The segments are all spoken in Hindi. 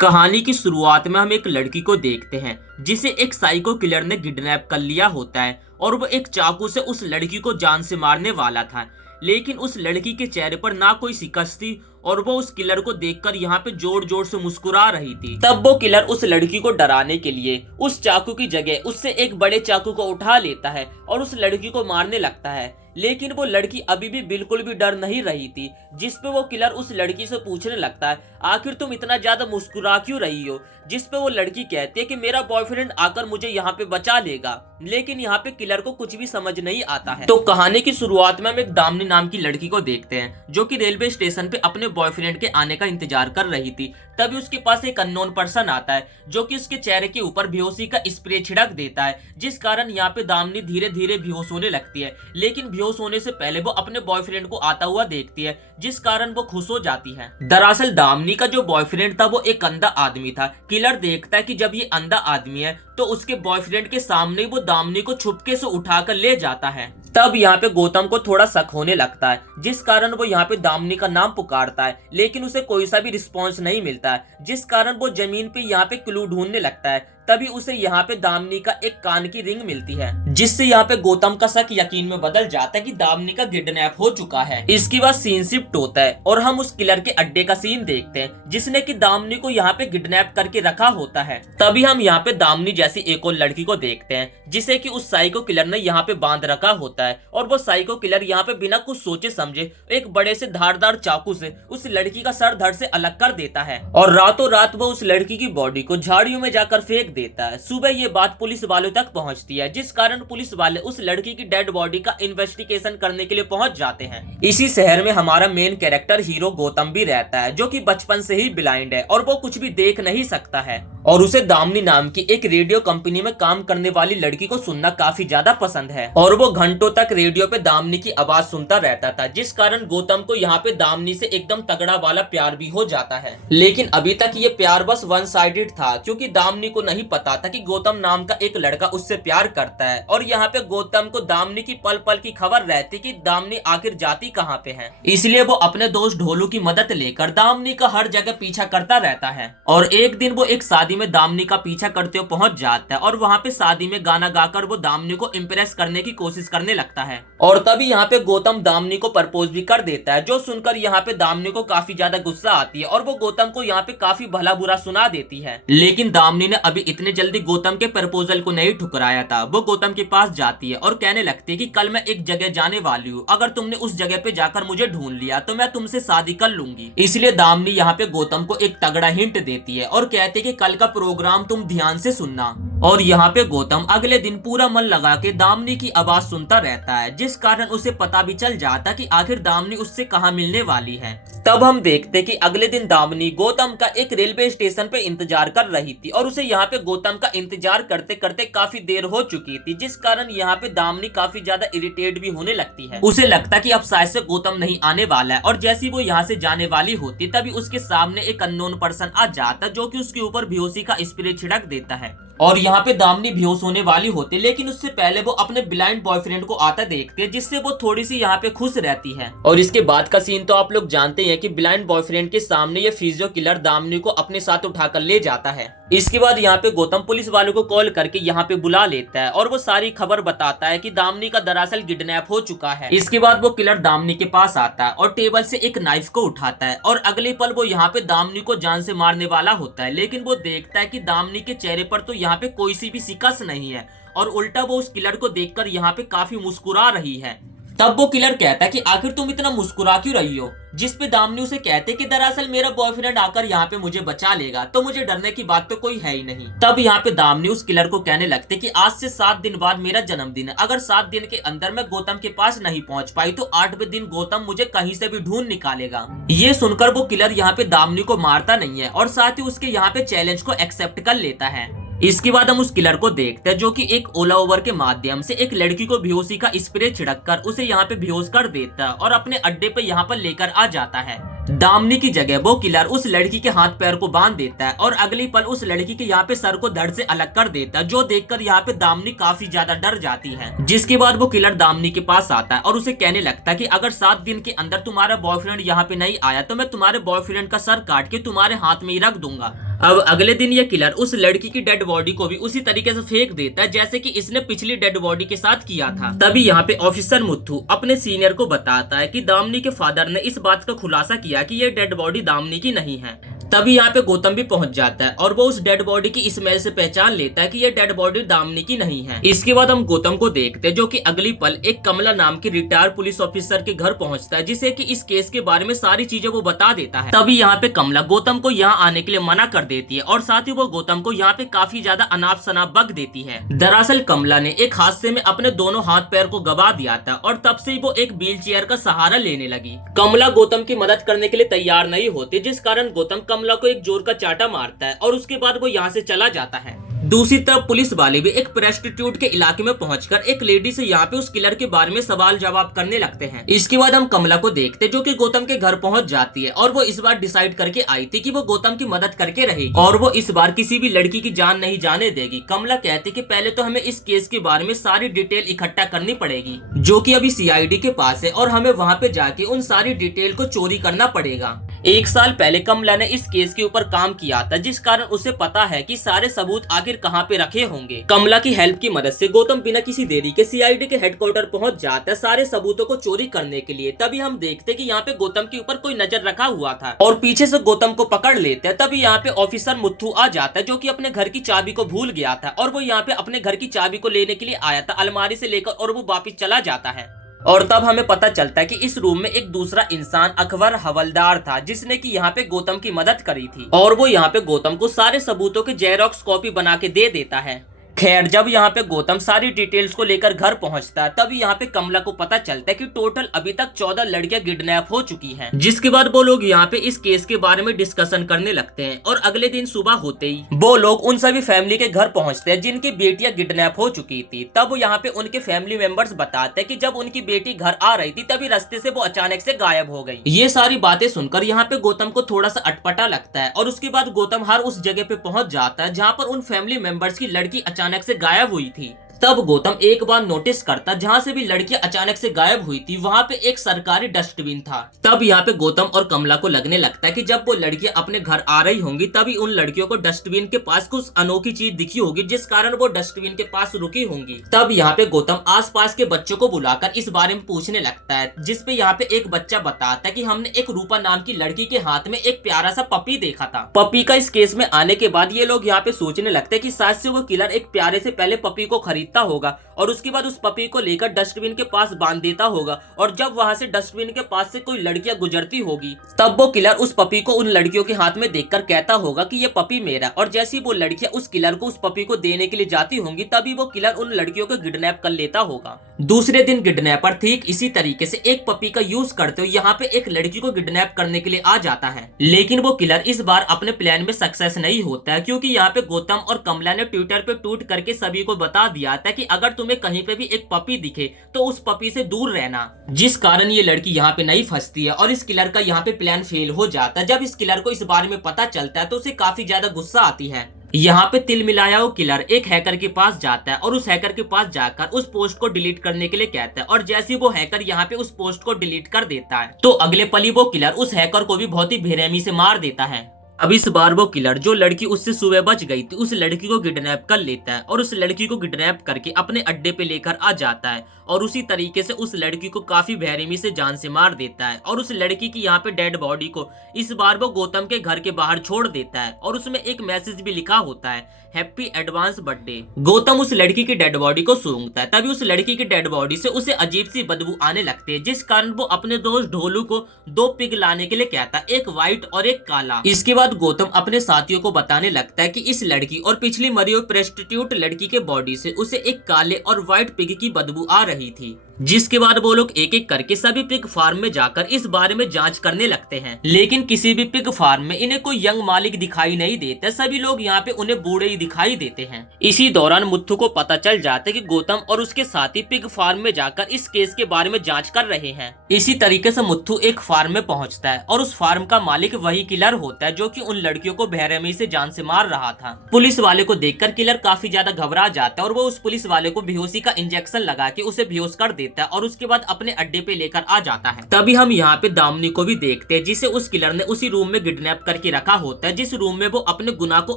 कहानी की शुरुआत में हम एक लड़की को देखते हैं जिसे एक साइको किलर ने किडनैप कर लिया होता है और वो एक चाकू से उस लड़की को जान से मारने वाला था। लेकिन उस लड़की के चेहरे पर ना कोई शिकस्त थी और वो उस किलर को देखकर यहाँ पे जोर जोर से मुस्कुरा रही थी। तब वो किलर उस लड़की को डराने के लिए उस चाकू की जगह उससे एक बड़े चाकू को उठा लेता है और उस लड़की को मारने लगता है। लेकिन वो लड़की अभी भी बिल्कुल भी डर नहीं रही थी, जिस पे वो किलर उस लड़की से पूछने लगता है आखिर तुम इतना ज्यादा मुस्कुरा क्यों रही हो। जिस पे वो लड़की कहती है कि मेरा बॉयफ्रेंड आकर मुझे यहाँ पे बचा लेगा। लेकिन यहाँ पे किलर को कुछ भी समझ नहीं आता है। तो कहानी की शुरुआत में हम एक दामिनी नाम की लड़की को देखते हैं जो कि रेलवे स्टेशन पे अपने बॉयफ्रेंड के आने का इंतजार कर रही थी। तभी उसके पास एक अननोन पर्सन आता है जो कि उसके चेहरे के ऊपर बेहोशी का स्प्रे छिड़क देता है, जिस कारण यहाँ पे दामिनी धीरे धीरे बेहोश होने लगती है। लेकिन बेहोश होने से पहले वो अपने बॉयफ्रेंड को आता हुआ देखती है, जिस कारण वो खुश हो जाती है। दरअसल दामिनी का जो बॉयफ्रेंड था वो एक अंधा आदमी था। किलर देखता है कि जब ये अंधा आदमी है तो उसके बॉयफ्रेंड के सामने वो दामिनी को छुपके से उठाकर ले जाता है। तब यहाँ पे गौतम को थोड़ा शक होने लगता है, जिस कारण वो यहाँ पे दामिनी का नाम पुकारता है, लेकिन उसे कोई सा भी रिस्पॉन्स नहीं मिलता है, जिस कारण वो जमीन पे यहाँ पे क्लू ढूंढने लगता है। तभी उसे यहाँ पे दामिनी का एक कान की रिंग मिलती है, जिससे यहाँ पे गौतम का शक यकीन में बदल जाता है कि दामिनी का किडनैप हो चुका है। इसके बाद सीन शिफ्ट होता है और हम उस किलर के अड्डे का सीन देखते हैं जिसने कि दामिनी को यहाँ पे किडनैप करके रखा होता है। तभी हम यहाँ पे दामिनी जैसी एक और लड़की को देखते हैं जिसे कि उस साइको किलर ने यहाँ पे बांध रखा होता है और वो साइको किलर यहाँ पे बिना कुछ सोचे समझे एक बड़े से धारदार चाकू से उस लड़की का सर धड़ से अलग कर देता है और रातों रात वो उस लड़की की बॉडी को झाड़ियों में जाकर फेंक देता है। सुबह ये बात पुलिस वालों तक पहुंचती है, जिस कारण पुलिस वाले उस लड़की की डेड बॉडी का इन्वेस्टिगेशन करने के लिए पहुंच जाते हैं। इसी शहर में हमारा मेन कैरेक्टर हीरो गौतम भी रहता है जो कि बचपन से ही ब्लाइंड है और वो कुछ भी देख नहीं सकता है और उसे दामिनी नाम की एक रेडियो कंपनी में काम करने वाली लड़की को सुनना काफी ज्यादा पसंद है और वो घंटों तक रेडियो पे दामिनी की आवाज सुनता रहता था, जिस कारण गौतम को यहाँ पे दामिनी से एकदम तगड़ा वाला प्यार भी हो जाता है। लेकिन अभी तक ये प्यार बस वन साइडेड था, क्योंकि दामिनी को नहीं पता था कि गौतम नाम का एक लड़का उससे प्यार करता है और यहाँ पे गौतम को दामिनी की पल पल की खबर रहती कि दामिनी आखिर जाती कहाँ पे है। इसलिए वो अपने दोस्त ढोलू की मदद लेकर दामिनी का हर जगह पीछा करता रहता है और एक दिन वो एक शादी में दामिनी का पीछा करते हुए पहुंच जाता है और वहाँ पे शादी में गाना गाकर वो दामिनी को इम्प्रेस करने की कोशिश करने लगता है और तभी यहाँ पे गौतम दामिनी को प्रपोज भी कर देता है, जो सुनकर यहाँ पे दामिनी को काफी ज्यादा गुस्सा आती है और वो गौतम को यहाँ पे काफी भला बुरा सुना देती है। लेकिन दामिनी ने अभी इतने जल्दी गौतम के प्रपोजल को नहीं ठुकराया था। वो गौतम के पास जाती है और कहने लगती है कि कल मैं एक जगह जाने वाली हूँ, अगर तुमने उस जगह पे जाकर मुझे ढूंढ लिया तो मैं तुमसे शादी कर लूंगी। इसलिए दामिनी यहाँ पे गौतम को एक तगड़ा हिंट देती है और कहती है कि कल का प्रोग्राम तुम ध्यान से सुनना। और यहाँ पे गौतम अगले दिन पूरा मन लगा के दामिनी की आवाज सुनता रहता है, जिस कारण उसे पता भी चल जाता कि आखिर दामिनी उससे कहाँ मिलने वाली है। तब हम देखते कि अगले दिन दामिनी गौतम का एक रेलवे स्टेशन पे इंतजार कर रही थी और उसे यहाँ पे गौतम का इंतजार करते करते काफी देर हो चुकी थी, जिस कारण यहाँ पे दामिनी काफी ज्यादा इरिटेट भी होने लगती है। उसे लगता कि अब शायद से गौतम नहीं आने वाला है और जैसी वो यहाँ से जाने वाली होती तभी उसके सामने एक अननोन पर्सन आ जाता जो कि उसके ऊपर बेहोशी का स्प्रे छिड़क देता है और यहाँ पे दामिनी बेहोश होने वाली होती, लेकिन उससे पहले वो अपने ब्लाइंड बॉयफ्रेंड को आता देखते हैं, जिससे वो थोड़ी सी यहाँ पे खुश रहती है। और इसके बाद का सीन तो आप लोग जानते हैं कि ब्लाइंड बॉयफ्रेंड के सामने ये फिजियो किलर दामिनी को अपने साथ उठाकर ले जाता है। इसके बाद यहाँ पे गौतम पुलिस वालों को कॉल करके यहाँ पे बुला लेता है और वो सारी खबर बताता है कि दामिनी का दरअसल किडनैप हो चुका है। इसके बाद वो किलर दामिनी के पास आता है और टेबल से एक नाइफ को उठाता है और अगले पल वो यहाँ पे दामिनी को जान से मारने वाला होता है, लेकिन वो देखता है कि दामिनी के चेहरे पर तो यहाँ पे कोई सी भी शिकस्त नहीं है और उल्टा वो उस किलर को देखकर यहाँ पे काफी मुस्कुरा रही है। तब वो किलर कहता है कि आखिर तुम इतना मुस्कुरा क्यों रही हो, जिस पे दामिनी उसे कहते कि दरअसल मेरा बॉयफ्रेंड आकर यहाँ पे मुझे बचा लेगा तो मुझे डरने की बात तो कोई है ही नहीं। तब यहाँ पे दामिनी उस किलर को कहने लगते कि आज से 7 दिन बाद मेरा जन्मदिन है, अगर 7 दिन के अंदर मैं गौतम के पास नहीं पहुंच पाई तो 8वें दिन गौतम मुझे कहीं से भी ढूंढ निकालेगा। ये सुनकर वो किलर यहाँ पे दामिनी को मारता नहीं है और साथ ही उसके यहाँ पे चैलेंज को एक्सेप्ट कर लेता है। इसके बाद हम उस किलर को देखते हैं जो कि एक ओला ओवर के माध्यम से एक लड़की को बेहोशी का स्प्रे छिड़क कर उसे यहाँ पे बेहोश कर देता है और अपने अड्डे पे यहाँ पर लेकर आ जाता है। दामिनी की जगह वो किलर उस लड़की के हाथ पैर को बांध देता है और अगली पल उस लड़की के यहाँ पे सर को धड़ से अलग कर देता है, जो देखकर यहाँ पे दामिनी काफी ज्यादा डर जाती है। जिसके बाद वो किलर दामिनी के पास आता है और उसे कहने लगता है कि अगर 7 दिन के अंदर तुम्हारा बॉयफ्रेंड यहाँ पे नहीं आया तो मैं तुम्हारे बॉयफ्रेंड का सर काट के तुम्हारे हाथ में ही रख दूंगा। अब अगले दिन ये किलर उस लड़की की डेड बॉडी को भी उसी तरीके से फेंक देता है जैसे कि इसने पिछली डेड बॉडी के साथ किया था। तभी यहाँ पे ऑफिसर मुथ्थू अपने सीनियर को बताता है कि दामिनी के फादर ने इस बात का खुलासा किया कि ये डेड बॉडी दामिनी की नहीं है। तभी यहाँ पे गौतम भी पहुंच जाता है और वो उस डेड बॉडी की स्मेल से पहचान लेता है कि ये डेड बॉडी दामिनी की नहीं है। इसके बाद हम गौतम को देखते हैं जो कि अगली पल एक कमला नाम की रिटायर्ड पुलिस ऑफिसर के घर पहुंचता है, जिसे कि इस केस के बारे में सारी चीजें वो बता देता है। तभी यहाँ पे कमला गौतम को यहाँ आने के लिए मना कर देती है और साथ ही वो गौतम को यहाँ पे काफी ज्यादा अनाप शनाप बक देती है। दरअसल कमला ने एक हादसे में अपने दोनों हाथ पैर को गवा दिया था और तब से वो एक व्हील चेयर का सहारा लेने लगी। कमला गौतम की मदद करने के लिए तैयार नहीं होती, जिस कारण गौतम कमला को एक जोर का चाटा मारता है और उसके बाद वो यहाँ से चला जाता है। दूसरी तरफ पुलिस वाले भी एक प्रोस्टिट्यूट के इलाके में पहुंचकर एक लेडी से यहाँ पे उस किलर के बारे में सवाल जवाब करने लगते हैं। इसके बाद हम कमला को देखते जो कि गौतम के घर पहुंच जाती है और वो इस बार डिसाइड करके आई थी कि वो गौतम की मदद करके रहेगी और वो इस बार किसी भी लड़की की जान नहीं जाने देगी। कमला कहती कि पहले तो हमें इस केस के बारे में सारी डिटेल इकट्ठा करनी पड़ेगी जो कि अभी सीआईडी के पास है और हमें वहाँ पे जाके उन सारी डिटेल को चोरी करना पड़ेगा। 1 साल पहले कमला ने इस केस के ऊपर काम किया था, जिस कारण उसे पता है कि सारे सबूत आखिर कहाँ पे रखे होंगे। कमला की हेल्प की मदद से गौतम बिना किसी देरी के सीआईडी के हेडक्वार्टर पहुंच जाता है सारे सबूतों को चोरी करने के लिए। तभी हम देखते कि यहाँ पे गौतम के ऊपर कोई नजर रखा हुआ था और पीछे से गौतम को पकड़ लेते हैं। तभी यहाँ पे ऑफिसर मुथ्थू आ जाता है जो कि अपने घर की चाबी को भूल गया था और वो यहाँ पे अपने घर की चाबी को लेने के लिए आया था अलमारी से लेकर और वो वापिस चला जाता है। और तब हमें पता चलता है कि इस रूम में एक दूसरा इंसान अकबर हवलदार था जिसने कि यहाँ पे गौतम की मदद करी थी और वो यहाँ पे गौतम को सारे सबूतों की जेरोक्स कॉपी बना के दे देता है। खैर जब यहाँ पे गौतम सारी डिटेल्स को लेकर घर पहुंचता है तभी यहाँ पे कमला को पता चलता है कि टोटल अभी तक 14 लड़कियां किडनैप हो चुकी हैं। जिसके बाद वो लोग यहाँ पे इस केस के बारे में डिस्कशन करने लगते हैं और अगले दिन सुबह होते ही वो लोग उन सभी फैमिली के घर पहुंचते हैं जिनकी बेटियां किडनैप हो चुकी थी। तब यहाँ पे उनके फैमिली मेंबर्स बताते हैं कि जब उनकी बेटी घर आ रही थी तभी रास्ते से वो अचानक से गायब हो गई। ये सारी बातें सुनकर यहाँ पे गौतम को थोड़ा सा अटपटा लगता है और उसके बाद गौतम हर उस जगह पे पहुंच जाता है जहाँ पर उन फैमिली मेंबर्स की लड़की अचानक से गायब हुई थी। तब गौतम एक बार नोटिस करता जहाँ से भी लड़कियां अचानक से गायब हुई थी वहाँ पे एक सरकारी डस्टबिन था। तब यहाँ पे गौतम और कमला को लगने लगता है कि जब वो लड़कियां अपने घर आ रही होंगी तभी उन लड़कियों को डस्टबिन के पास कुछ अनोखी चीज दिखी होगी जिस कारण वो डस्टबिन के पास रुकी होंगी। तब यहाँ पे गौतम आसपास के बच्चों को बुलाकर इस बारे में पूछने लगता है, जिसपे यहाँ पे एक बच्चा बताता है कि हमने एक रूपा नाम की लड़की के हाथ में एक प्यारा सा पपी देखा था। पपी का इस केस में आने के बाद ये लोग यहाँ पे सोचने लगते हैं कि शायद से वो किलर एक प्यारे से पहले पपी को खरीदता होगा और उसके बाद उस पपी को लेकर डस्टबिन के पास बांध देता होगा और जब वहां से डस्टबिन के पास से कोई लड़कियां गुजरती होगी तब वो किलर उस पपी को उन लड़कियों के हाथ में देखकर कहता होगा कि ये पपी मेरा। और जैसे ही वो लड़कियां उस किलर को उस पपी को देने के लिए जाती होंगी तभी वो किलर उन लड़कियों को किडनैप कर लेता होगा। दूसरे दिन किडनैपर ठीक इसी तरीके से एक पपी का यूज करते हुए यहाँ पे एक लड़की को किडनैप करने के लिए आ जाता है, लेकिन वो किलर इस बार अपने प्लान में सक्सेस नहीं होता है क्योंकि यहाँ पे गौतम और कमला ने ट्विटर पे ट्वीट करके सभी को बता दिया था कि अगर तुम्हें कहीं पे भी एक पपी दिखे तो उस पपी से दूर रहना, जिस कारण ये लड़की यहाँ पे नहीं फंसती है और इस किलर का यहाँ पे प्लान फेल हो जाता है। जब इस किलर को इस बारे में पता चलता है तो उसे काफी ज्यादा गुस्सा आती है। यहाँ पे तिल मिलाया वो किलर एक हैकर के पास जाता है और उस हैकर के पास जाकर उस पोस्ट को डिलीट करने के लिए कहता है और जैसे वो हैकर यहाँ पे उस पोस्ट को डिलीट कर देता है तो अगले पल ही वो किलर उस हैकर को भी बहुत ही बेरहमी से मार देता है। अब इस बार वो किलर जो लड़की उससे सुबह बच गई थी उस लड़की को किडनैप कर लेता है और उस लड़की को किडनैप करके अपने अड्डे पे लेकर आ जाता है और उसी तरीके से उस लड़की को काफी बेरहमी से जान से मार देता है और उस लड़की की यहाँ पे डेड बॉडी को इस बार वो गौतम के घर के बाहर छोड़ देता है और उसमें एक मैसेज भी लिखा होता है, हैप्पी एडवांस बर्थडे। गौतम उस लड़की की डेड बॉडी को सूंघता है तभी उस लड़की की डेड बॉडी से उसे अजीब सी बदबू आने लगती है, जिस कारण वो अपने दोस्त ढोलू को 2 पिग लाने के लिए कहता है, एक व्हाइट और एक काला। इसके बाद गौतम अपने साथियों को बताने लगता है कि इस लड़की और पिछली मरी हुई प्रोस्टिट्यूट लड़की के बॉडी से उसे एक काले और व्हाइट पिग की बदबू आ रही थी। जिसके बाद वो लोग एक एक करके सभी पिग फार्म में जाकर इस बारे में जांच करने लगते हैं, लेकिन किसी भी पिग फार्म में इन्हें कोई यंग मालिक दिखाई नहीं देता। सभी लोग यहाँ पे उन्हें बूढ़े ही दिखाई देते हैं। इसी दौरान मुत्थु को पता चल जाता है कि गौतम और उसके साथी पिग फार्म में जाकर इस केस के बारे में जांच कर रहे हैं। इसी तरीके से मुत्थु एक फार्म में पहुंचता है और उस फार्म का मालिक वही किलर होता है जो कि उन लड़कियों को बेरहमी से जान से मार रहा था। पुलिस वाले को देखकर किलर काफी ज्यादा घबरा जाता है और वो उस पुलिस वाले को बेहोशी का इंजेक्शन लगा के उसे बेहोश कर देता है और उसके बाद अपने अड्डे पे लेकर आ जाता है। तभी हम यहाँ पे दामिनी को भी देखते हैं, जिसे उस किलर ने उसी रूम में किडनैप करके रखा होता है जिस रूम में वो अपने गुनाह को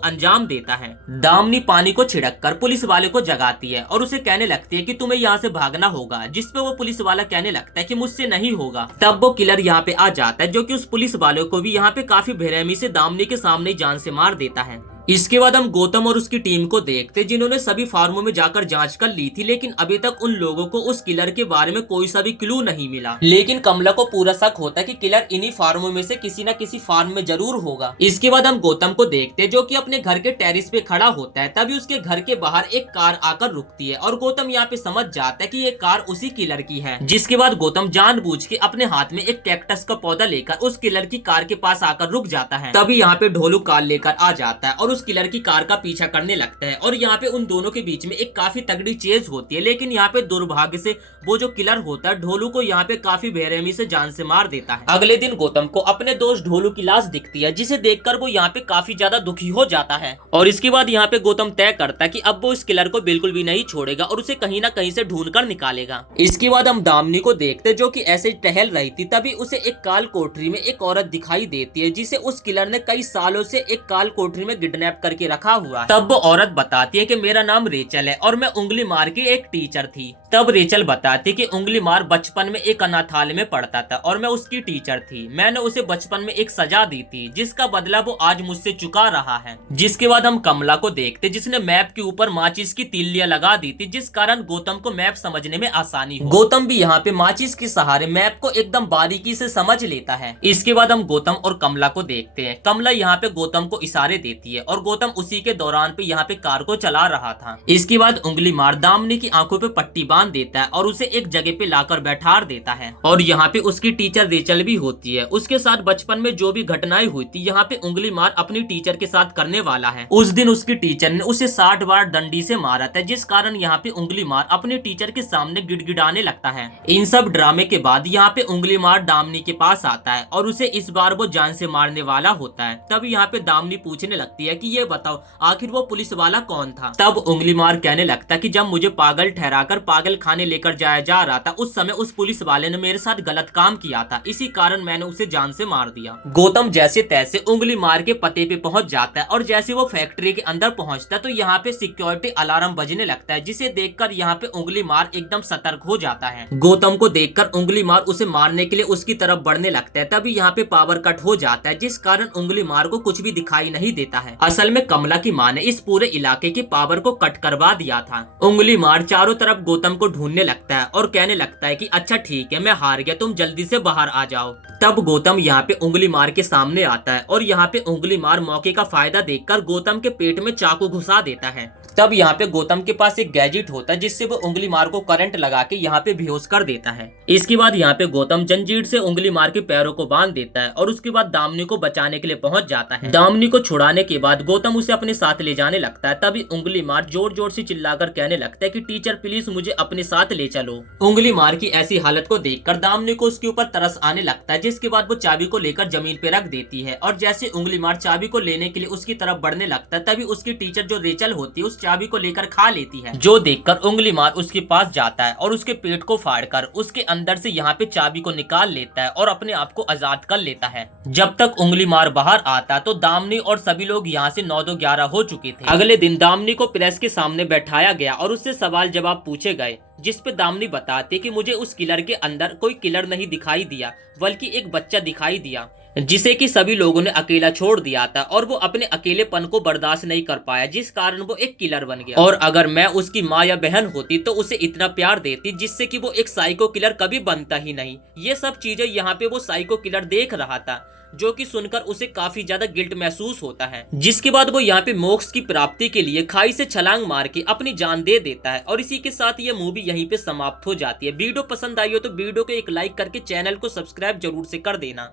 अंजाम देता है। दामिनी पानी को छिड़क कर पुलिस वाले को जगाती है और उसे कहने लगती है कि तुम्हें यहाँ से भागना होगा, जिसपे वो पुलिस वाला कहने लगता है कि मुझसे नहीं होगा। तब वो किलर यहाँ पे आ जाता है जो कि उस पुलिस वाले को भी यहाँ पे काफी बेरहमी से दामिनी के सामने जान से मार देता है। इसके बाद हम गौतम और उसकी टीम को देखते जिन्होंने सभी फार्मों में जाकर जांच कर ली थी, लेकिन अभी तक उन लोगों को उस किलर के बारे में कोई सा भी क्लू नहीं मिला। लेकिन कमला को पूरा शक होता है कि किलर इन्हीं फार्मों में से किसी न किसी फार्म में जरूर होगा। इसके बाद हम गौतम को देखते जो कि अपने घर के टेरिस पे खड़ा होता है। तभी उसके घर के बाहर एक कार आकर रुकती है और गौतम यहाँ पे समझ जाता है कि ये कार उसी किलर की है। जिसके बाद गौतम जानबूझ के अपने हाथ में एक कैक्टस का पौधा लेकर उस किलर की कार के पास आकर रुक जाता है। तभी यहाँ पे ढोलू कार लेकर आ जाता है और उस किलर की कार का पीछा करने लगता है और यहाँ पे उन दोनों के बीच में एक काफी तगड़ी चेज होती है। लेकिन यहाँ पे दुर्भाग्य से वो जो किलर होता है ढोलू को यहाँ पे काफी बेरहमी से जान से मार देता है। अगले दिन गौतम को अपने दोस्त ढोलू की लाश दिखती है, जिसे देखकर वो यहाँ पे काफी ज्यादा दुखी हो जाता है और इसके बाद यहाँ पे गौतम तय करता है कि अब वो इस किलर को बिल्कुल भी नहीं छोड़ेगा और उसे कहीं ना कहीं से ढूंढ कर निकालेगा। इसके बाद हम दामिनी को देखते जो कि ऐसे टहल रही थी। तभी उसे एक काल कोठरी में एक औरत दिखाई देती है, जिसे उस किलर ने कई सालों से एक काल कोठरी में किडनैप करके रखा हुआ है। तब वो औरत बताती है कि मेरा नाम रेचल है और मैं उंगली मार की एक टीचर थी। तब रेचल बताती कि उंगली मार बचपन में एक अनाथालय में पढ़ता था और मैं उसकी टीचर थी। मैंने उसे बचपन में एक सजा दी थी जिसका बदला वो आज मुझसे चुका रहा है। जिसके बाद हम कमला को देखते जिसने मैप के ऊपर माचिस की तीलियां लगा दी थी, जिस कारण गौतम को मैप समझने में आसानी हो। गौतम भी यहाँ पे माचिस के सहारे मैप को एकदम बारीकी से समझ लेता है। इसके बाद हम गौतम और कमला को देखते हैं। कमला यहाँ पे गौतम को इशारे देती है और गौतम उसी के दौरान पे यहाँ पे कार को चला रहा था। इसके बाद उंगली मार दामिनी की आंखों पे पट्टी बांध देता है और उसे एक जगह पे लाकर बैठार देता है और यहाँ पे उसकी टीचर रेचल भी होती है। उसके साथ बचपन में जो भी घटनाएं हुई थी यहाँ पे उंगली मार अपनी टीचर के साथ करने वाला है। उस दिन उसकी टीचर ने उसे 60 बार डंडी से मारा था, जिस कारण यहाँ पे उंगली मार अपनी टीचर के सामने गिड़गिड़ाने लगता है। इन सब ड्रामे के बाद यहाँ पे उंगली मार दामिनी के पास आता है और उसे इस बार वो जान से मारने वाला होता है। तब यहाँ पे दामिनी पूछने लगती है कि ये बताओ आखिर वो पुलिस वाला कौन था। तब उंगली मार कहने लगता कि जब मुझे पागल ठहराकर पागल खाने लेकर जाया जा रहा था उस समय उस पुलिस वाले ने मेरे साथ गलत काम किया था, इसी कारण मैंने उसे जान से मार दिया। गौतम जैसे तैसे उंगली मार के पते पे पहुंच जाता है और जैसे वो फैक्ट्री के अंदर पहुंचता है तो यहाँ पे सिक्योरिटी अलार्म बजने लगता है, जिसे देखकर यहाँ पे उंगली मार एकदम सतर्क हो जाता है। गौतम को देखकर उंगली मार उसे मारने के लिए उसकी तरफ बढ़ने लगता है। तभी यहाँ पे पावर कट हो जाता है, जिस कारण उंगली मार को कुछ भी दिखाई नहीं देता है। असल में कमला की माँ ने इस पूरे इलाके की पावर को कट करवा दिया था। उंगली मार चारों तरफ गौतम को ढूंढने लगता है और कहने लगता है कि अच्छा ठीक है मैं हार गया, तुम जल्दी से बाहर आ जाओ। तब गौतम यहाँ पे उंगली मार के सामने आता है और यहाँ पे उंगली मार मौके का फायदा देखकर गौतम के पेट में चाकू घुसा देता है। तब यहाँ पे गौतम के पास एक गैजेट होता है जिससे वो उंगली मार को करंट लगा के यहाँ पे बेहोश कर देता है। इसके बाद यहाँ पे गौतम जंजीर से उंगली मार के पैरों को बांध देता है और उसके बाद दामिनी को बचाने के लिए पहुंच जाता है। दामिनी को छुड़ाने के बाद गौतम उसे अपने साथ ले जाने लगता है। तभी उंगली मार जोर जोर से चिल्लाकर कहने लगता है कि टीचर प्लीज मुझे अपने साथ ले चलो। उंगली मार की ऐसी हालत को देखकर दामिनी को उसके ऊपर तरस आने लगता है, जिसके बाद वो चाबी को लेकर जमीन पे रख देती है और जैसे उंगली मार चाबी को लेने के लिए उसकी तरफ बढ़ने लगता है तभी उसकी टीचर जो रेचल होती है उस चाबी को लेकर खा लेती है, जो देखकर उंगली मार उसके पास जाता है और उसके पेट को फाड़कर उसके अंदर से यहाँ पे चाबी को निकाल लेता है और अपने आप को आजाद कर लेता है। जब तक उंगली मार बाहर आता तो दामिनी और सभी लोग यहाँ से 9-11 हो चुके थे। अगले दिन दामिनी को प्रेस के सामने बैठाया गया और उससे सवाल जवाब पूछे गए, जिस पे दामिनी बताते कि मुझे उस किलर के अंदर कोई किलर नहीं दिखाई दिया बल्कि एक बच्चा दिखाई दिया जिसे कि सभी लोगों ने अकेला छोड़ दिया था और वो अपने अकेलेपन को बर्दाश्त नहीं कर पाया, जिस कारण वो एक किलर बन गया। और अगर मैं उसकी माँ या बहन होती तो उसे इतना प्यार देती जिससे कि वो एक साइको किलर कभी बनता ही नहीं। ये सब चीजें यहाँ पे वो साइको किलर देख रहा था। जो कि सुनकर उसे काफी ज्यादा गिल्ट महसूस होता है, जिसके बाद वो यहाँ पे मोक्ष की प्राप्ति के लिए खाई से छलांग मार के अपनी जान दे देता है। और इसी के साथ ये मूवी यहीं पे समाप्त हो जाती है। वीडियो पसंद आई हो तो वीडियो को एक लाइक करके चैनल को सब्सक्राइब जरूर से कर देना।